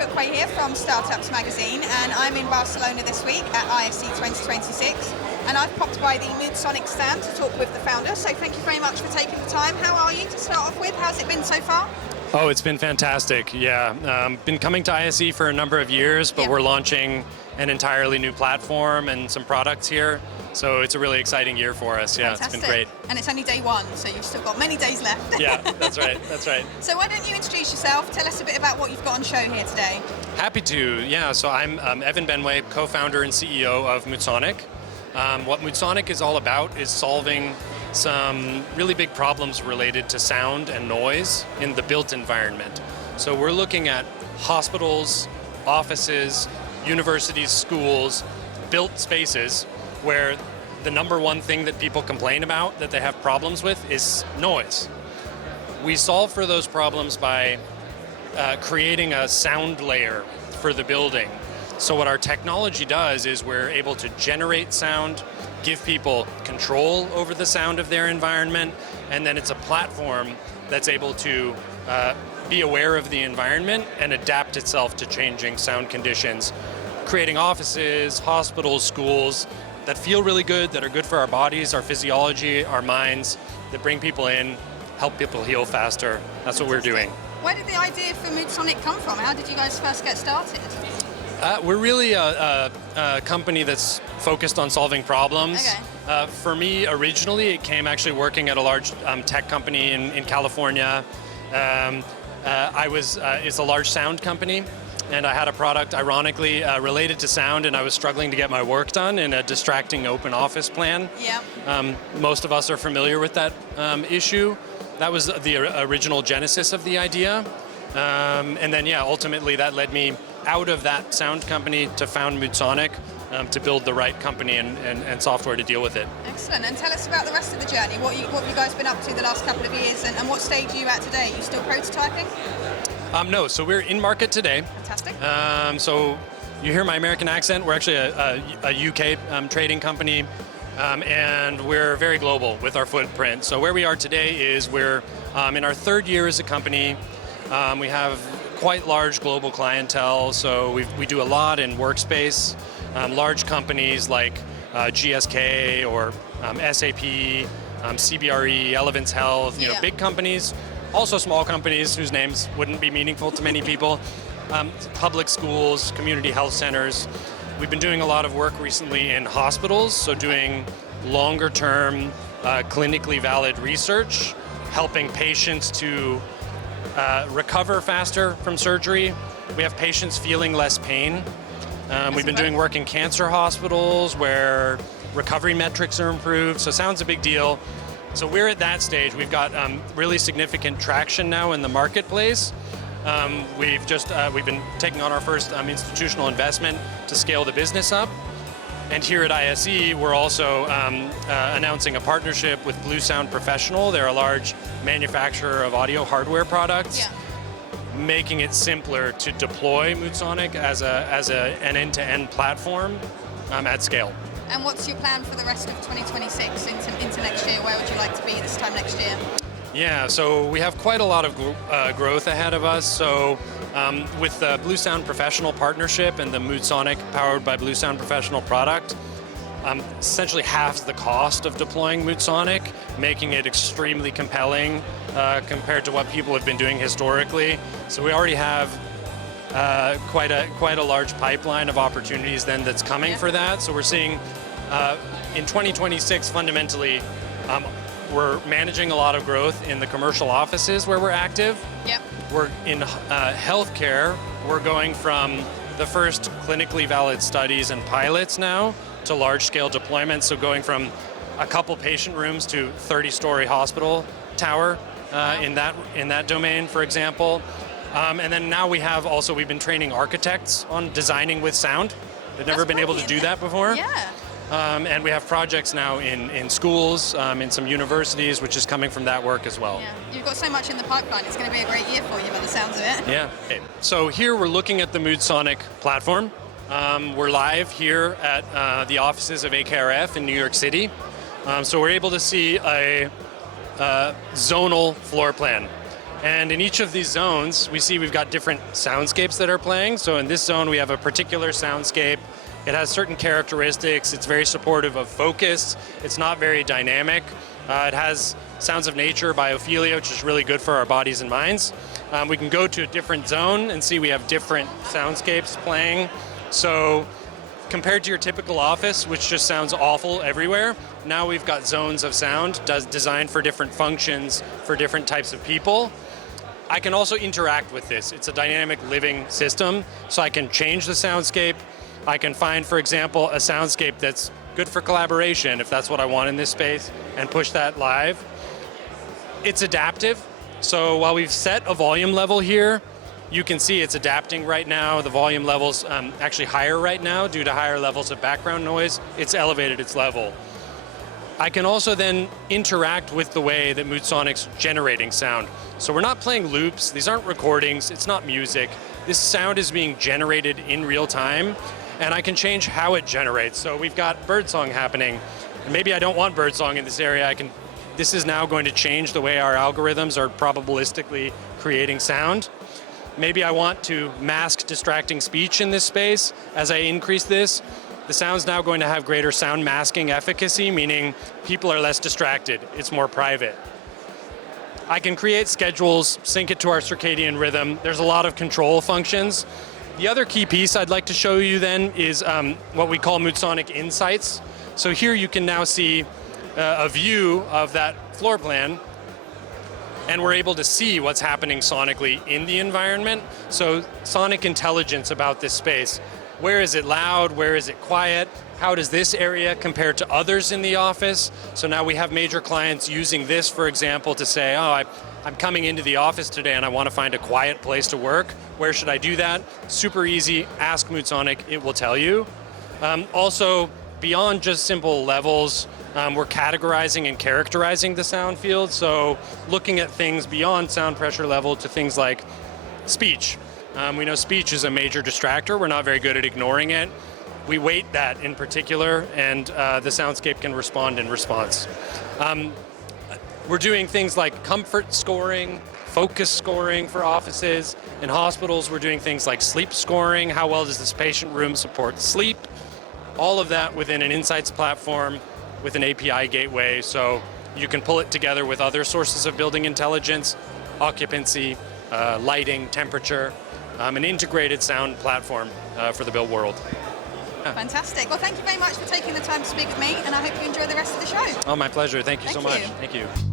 Hookway here from Startups Magazine, and I'm in Barcelona this week at ISE 2026, and I've popped by the Moodsonic stand to talk with the founder, so thank you very much for taking the time. How are you to start off with? How's it been so far? Oh, it's been fantastic, yeah. Been coming to ISE for a number of years, but we're launching an entirely new platform and some products here. So it's a really exciting year for us. Yeah, Fantastic. It's been great. And it's only day one, so you've still got many days left. Yeah, that's right, that's right. So why don't you introduce yourself, tell us a bit about what you've got on show here today. Happy to, yeah. So I'm Evan Benway, co-founder and CEO of Moodsonic. What Moodsonic is all about is solving some really big problems related to sound and noise in the built environment. So we're looking at hospitals, offices, universities, schools, built spaces where the number one thing that people complain about that they have problems with is noise. We solve for those problems by creating a sound layer for the building. So what our technology does is we're able to generate sound, give people control over the sound of their environment, and then it's a platform that's able to be aware of the environment and adapt itself to changing sound conditions, creating offices, hospitals, schools that feel really good, that are good for our bodies, our physiology, our minds, that bring people in, help people heal faster. That's what we're doing. Where did the idea for Moodsonic come from? How did you guys first get started? We're really a company that's focused on solving problems. Okay. For me, originally, it came actually working at a large tech company in California. It's a large sound company, and I had a product, ironically, related to sound, and I was struggling to get my work done in a distracting open office plan. Yeah. Most of us are familiar with that issue. That was the original genesis of the idea. And then, ultimately that led me out of that sound company to found Moodsonic, to build the right company and software to deal with it. Excellent. And tell us about the rest of the journey. What have you guys been up to the last couple of years, and what stage are you at today? Are you still prototyping? No, so we're in market today. Fantastic. So you hear my American accent. We're actually a UK trading company, and we're very global with our footprint. So where we are today is we're in our third year as a company. We have quite large global clientele, so we do a lot in workspace. Large companies like GSK or SAP, CBRE, Elevance Health, big companies. Also small companies whose names wouldn't be meaningful to many people. Public schools, community health centers. We've been doing a lot of work recently in hospitals, so doing longer term, clinically valid research, helping patients to recover faster from surgery. We have patients feeling less pain. We've been doing work in cancer hospitals where recovery metrics are improved, so sound's a big deal. So we're at that stage. We've got really significant traction now in the marketplace. We've been taking on our first institutional investment to scale the business up. And here at ISE, we're also announcing a partnership with Blue Sound Professional. They're a large manufacturer of audio hardware products, making it simpler to deploy Moodsonic as an end-to-end platform at scale. And what's your plan for the rest of 2026 into next year? Where would you like to be this time next year? Yeah, so we have quite a lot of growth ahead of us. So with the Blue Sound Professional partnership and the Moodsonic powered by Blue Sound Professional product, essentially halves the cost of deploying Moodsonic, making it extremely compelling compared to what people have been doing historically. So we already have quite a large pipeline of opportunities then that's coming for that. So we're seeing in 2026 fundamentally we're managing a lot of growth in the commercial offices where we're active. Yep. We're in healthcare. We're going from the first clinically valid studies and pilots now to large-scale deployments. So going from a couple patient rooms to 30-story hospital tower in that domain, for example. And then now we've been training architects on designing with sound. They've never been able to do that before. Yeah. And we have projects now in schools, in some universities, which is coming from that work as well. Yeah. You've got so much in the pipeline. It's going to be a great year for you by the sounds of it. Yeah. Okay. So here we're looking at the Moodsonic platform. We're live here at the offices of AKRF in New York City. So we're able to see a zonal floor plan. And in each of these zones, we see we've got different soundscapes that are playing. So in this zone, we have a particular soundscape. It has certain characteristics. It's very supportive of focus. It's not very dynamic. It has sounds of nature by Ophelia, which is really good for our bodies and minds. We can go to a different zone and see we have different soundscapes playing. So compared to your typical office, which just sounds awful everywhere, now we've got zones of sound designed for different functions, for different types of people. I can also interact with this. It's a dynamic living system, so I can change the soundscape. I can find, for example, a soundscape that's good for collaboration, if that's what I want in this space, and push that live. It's adaptive, so while we've set a volume level here, you can see it's adapting right now. The volume level's actually higher right now due to higher levels of background noise. It's elevated its level. I can also then interact with the way that Moodsonic's generating sound. So we're not playing loops, these aren't recordings, it's not music. This sound is being generated in real time, and I can change how it generates. So we've got birdsong happening, and maybe I don't want birdsong in this area. This is now going to change the way our algorithms are probabilistically creating sound. Maybe I want to mask distracting speech in this space. As I increase this, the sound's now going to have greater sound masking efficacy, meaning people are less distracted. It's more private. I can create schedules, sync it to our circadian rhythm. There's a lot of control functions. The other key piece I'd like to show you then is what we call Moodsonic Insights. So here you can now see a view of that floor plan, and we're able to see what's happening sonically in the environment. So sonic intelligence about this space. Where is it loud? Where is it quiet? How does this area compare to others in the office? So now we have major clients using this, for example, to say, oh, I'm coming into the office today and I want to find a quiet place to work. Where should I do that? Super easy, ask Moodsonic, it will tell you. Also, beyond just simple levels, we're categorizing and characterizing the sound field. So looking at things beyond sound pressure level to things like speech. We know speech is a major distractor. We're not very good at ignoring it. We weight that in particular, and the soundscape can respond in response. We're doing things like comfort scoring, focus scoring for offices. In hospitals, we're doing things like sleep scoring. How well does this patient room support sleep? All of that within an Insights platform with an API gateway, so you can pull it together with other sources of building intelligence, occupancy, lighting, temperature, an integrated sound platform for the built world. Fantastic. Well, thank you very much for taking the time to speak with me, and I hope you enjoy the rest of the show. Oh, my pleasure. Thank you so much. Thank you. Thank you.